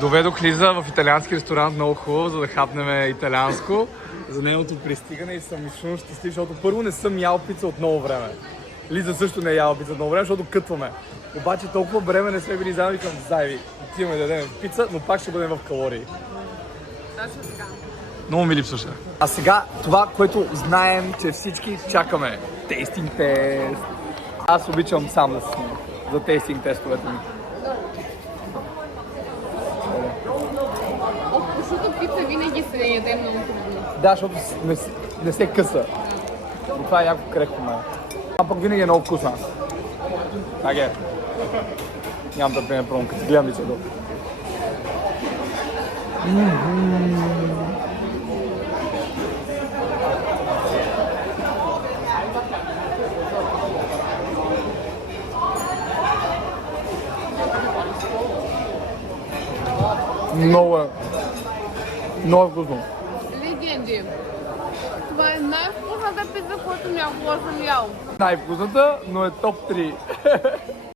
Доведох Лиза в италиански ресторант, много хубаво, за да хапнем италианско за нейното пристигане и съм изключително щастлив, защото първо не съм ял пица от много време. Лиза също не е яла пица от много време, защото кътваме. Обаче толкова време не сме били заедно и към Зайви. Отиваме да ядем пица, но пак ще бъдем в калории. Точно така. Много ми липсваше. А сега това, което знаем, че всички чакаме. Тейстинг тест. Аз обичам сам да се снимам за тейстинг тестовете ми. Защото пица винаги се яде много трудно. Да, защото не се къса. И това е яко крехко ме. А пък винаги е много вкусна. Так е. Нямам търпение да пробвам, като гледам лицето. Много е вкусно. Легенди. Това е най-вкусната пица, която някога съм ял. Най-вкусната, но е топ 3.